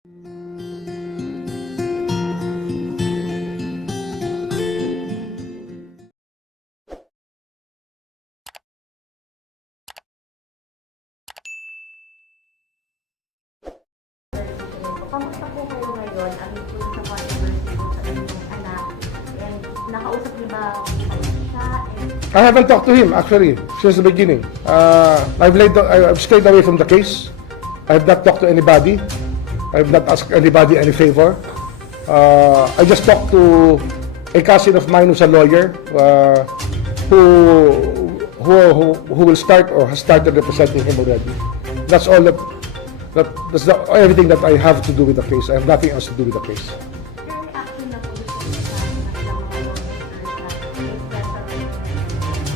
Kamusta po kayo ngayon? Ang ito sa controversy sa inyong anak. And nakausap niyo ba siya? I haven't talked to him actually since the beginning. I've stayed away from the case. I have not talked to anybody. I have not asked anybody any favor. I just talked to a cousin of mine who's a lawyer who will start or has started representing him already. That's all that's everything that I have to do with the case. I have nothing else to do with the case. Pero may action na po gusto niyo sa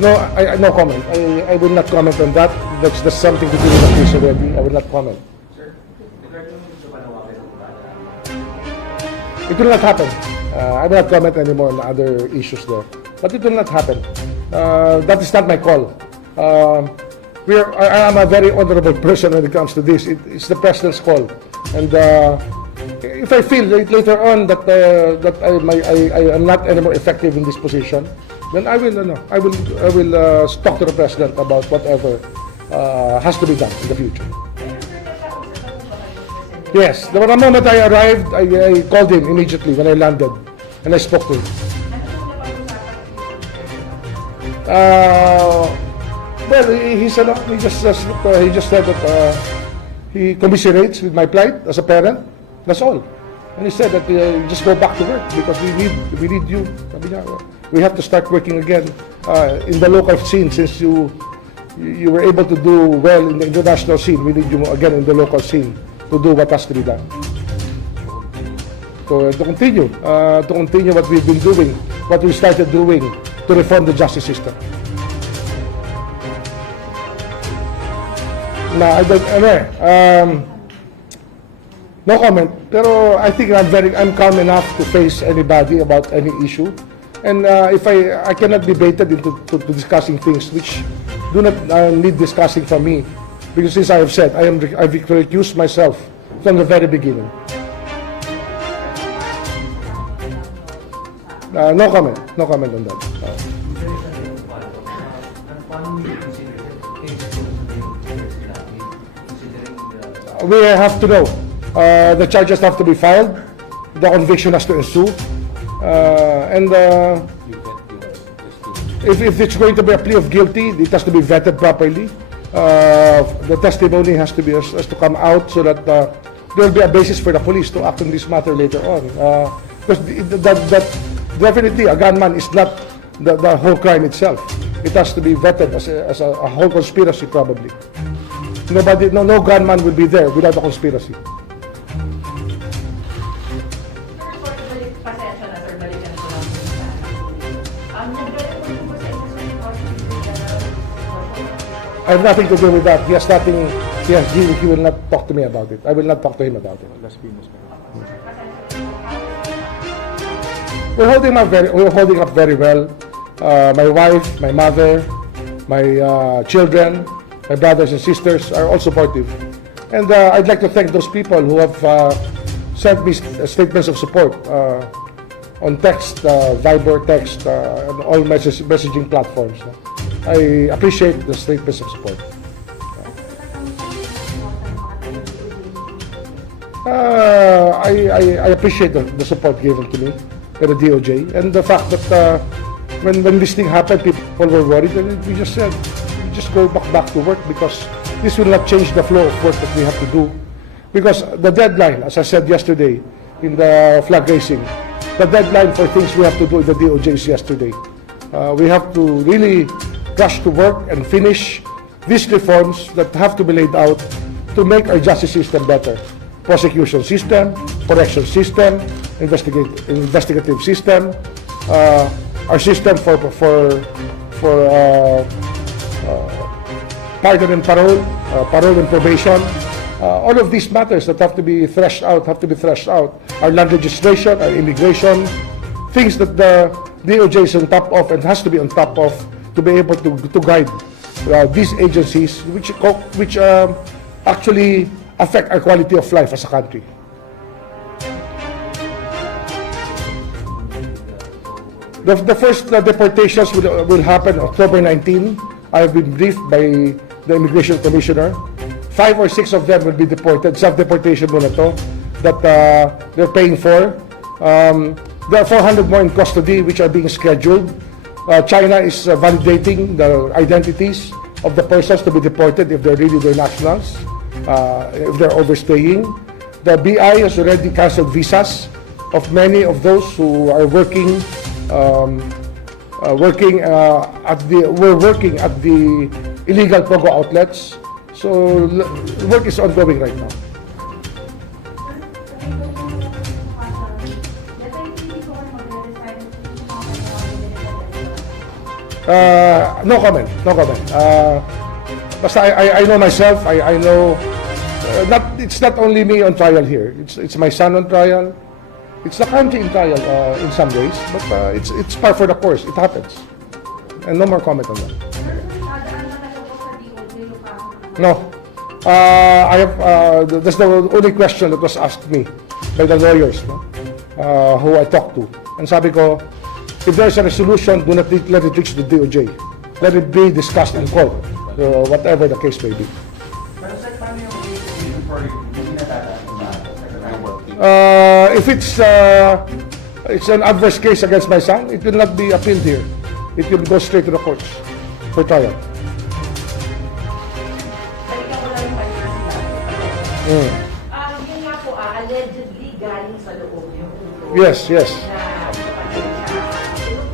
mga No comment. I will not comment on that. That's something to do with the case already. I will not comment. Sir, regarding sa panawagan ng bata, It will not happen. I will not comment anymore on other issues there. But it will not happen. That is not my call. I am a very honorable person when it comes to this. It's the president's call. And if I feel later on that I am not anymore effective in this position, then I will talk to the president about whatever has to be done in the future. Yes, the moment I arrived, I called him immediately when I landed, and I spoke to him. Well, he just said that he commiserates with my plight as a parent. That's all. And he said that just go back to work because we need you. Sabi niya, we have to start working again in the local scene since you were able to do well in the international scene. We need you again in the local scene to do what has to be done. So to continue what we've been doing, what we started doing to reform the justice system. No comment. Pero I think I'm calm enough to face anybody about any issue. And if I cannot be baited into discussing things which do not need discussing from me, because since I have said I've recused myself from the very beginning. No comment. No comment on that. We have to know. The charges have to be filed. The conviction has to ensue. If it's going to be a plea of guilty, it has to be vetted properly. The testimony has to come out so that there will be a basis for the police to act on this matter later on. Because that definitely a gunman is not the whole crime itself. It has to be vetted as a whole conspiracy probably. No gunman will be there without a conspiracy. I have nothing to do with that. He has nothing. He will not talk to me about it. I will not talk to him about it. We're holding up very well. My wife, my mother, my children, my brothers and sisters are all supportive. And I'd like to thank those people who have sent me statements of support on text, Viber text, and all messaging platforms. I appreciate the statements of support. I appreciate the support given to me by the DOJ and the fact that when this thing happened, people were worried, and we just said, just go back to work because this will not change the flow of work that we have to do. Because the deadline, as I said yesterday in the flag raising, the deadline for things we have to do in the DOJ is yesterday. We have to really rush to work and finish these reforms that have to be laid out to make our justice system better. Prosecution system, correction system, investigative system, our system for pardon and parole, parole and probation. All of these matters that have to be threshed out. Our land registration, our immigration, things that the DOJ is on top of and has to be on top of to be able to guide these agencies which actually affect our quality of life as a country. The first deportations will happen October 19. I have been briefed by the Immigration Commissioner. 5 or 6 of them will be deported. Self-deportation muna to that they're paying for. There are 400 more in custody which are being scheduled. China is validating the identities of the persons to be deported if they're really their nationals, if they're overstaying. The BI has already canceled visas of many of those who are working at the illegal Pogo outlets. So work is ongoing right now. No comment. Basta I know myself. I know. It's not only me on trial here. It's my son on trial. It's the country in trial in some ways. But it's par for the course. It happens. And no more comment on that. No. I have. That's the only question that was asked me by the lawyers, no? Who I talked to. And sabi ko, if there's a resolution, do not let it reach the DOJ. Let it be discussed in court, whatever the case may be. Pero sir, paano yung reason for hindi natataas If it's an adverse case against my son, it will not be appealed here. It will go straight to the courts for trial. Yun nga po, allegedly galing sa loob yung ulo. Yes. Na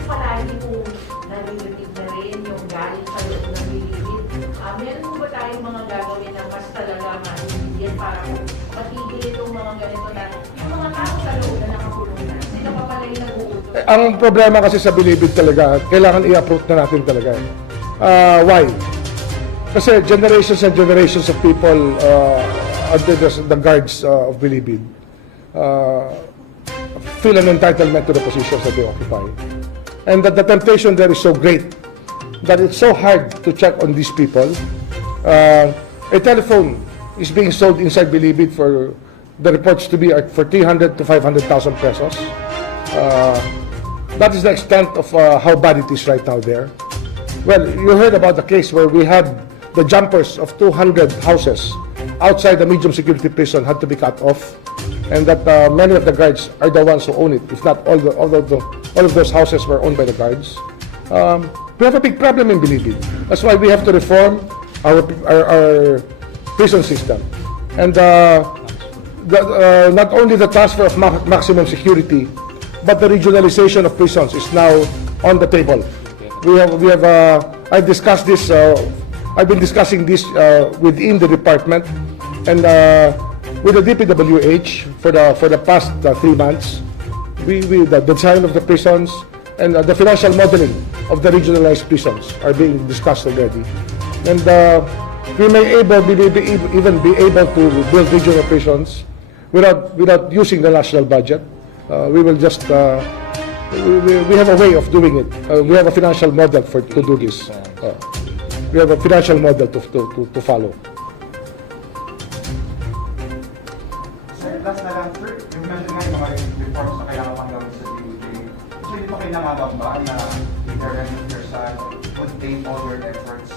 palagi po naririnig na rin yung galing sa loob ng bilibid. Meron po ba tayong mga gagawin na mas talaga maintindihan para po patigil itong mga ganito na yung mga tao sa loob na nakakulong na? Sila pa pala yung nag-uuto? Ang problema kasi sa bilibid talaga, kailangan i-approach na natin talaga. Why? Kasi generations and generations of people under the guards of Bilibid feel an entitlement to the positions that they occupy. And that the temptation there is so great that it's so hard to check on these people. A telephone is being sold inside Bilibid for the reports to be for 300 to 500,000 pesos. That is the extent of how bad it is right now there. Well, you heard about the case where we had the jumpers of 200 houses outside the medium security prison had to be cut off, and that many of the guards are the ones who own it. If not all of those houses were owned by the guards. We have a big problem in Bilibid. That's why we have to reform our prison system, and not only the transfer of maximum security, but the regionalization of prisons is now on the table. I've discussed this. I've been discussing this within the department and with the DPWH for the past 3 months. The design of the prisons and the financial modeling of the regionalized prisons are being discussed already. And we may even be able to build regional prisons without using the national budget. We will just we have a way of doing it. We have a financial model to do this. We have a financial model to follow. Sir, last na lang, sir. Yung mention nga yung mga reforms na kailangan pang gawin sa DOJ. So, hindi pa kayo nangangamba na intervention of your son would take all your efforts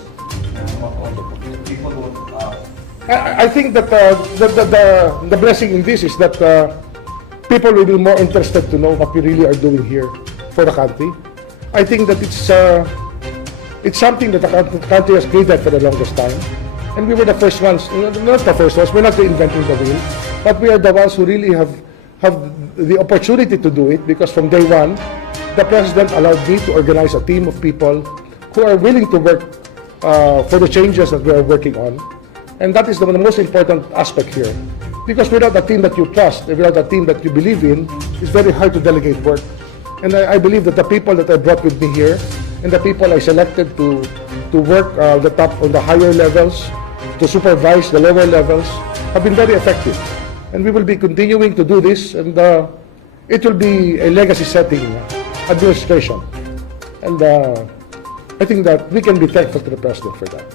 na people would... I think that the blessing in this is that people will be more interested to know what we really are doing here for the country. I think that it's something that the country has created for the longest time. And we were the first ones, not the first ones, we're not reinventing the wheel, but we are the ones who really have the opportunity to do it, because from day one, the President allowed me to organize a team of people who are willing to work for the changes that we are working on. And that is the most important aspect here. Because without a team that you trust, without a team that you believe in, it's very hard to delegate work. And I believe that the people that I brought with me here, and the people I selected to work on the higher levels, to supervise the lower levels, have been very effective. And we will be continuing to do this, and it will be a legacy-setting administration. And I think that we can be thankful to the President for that.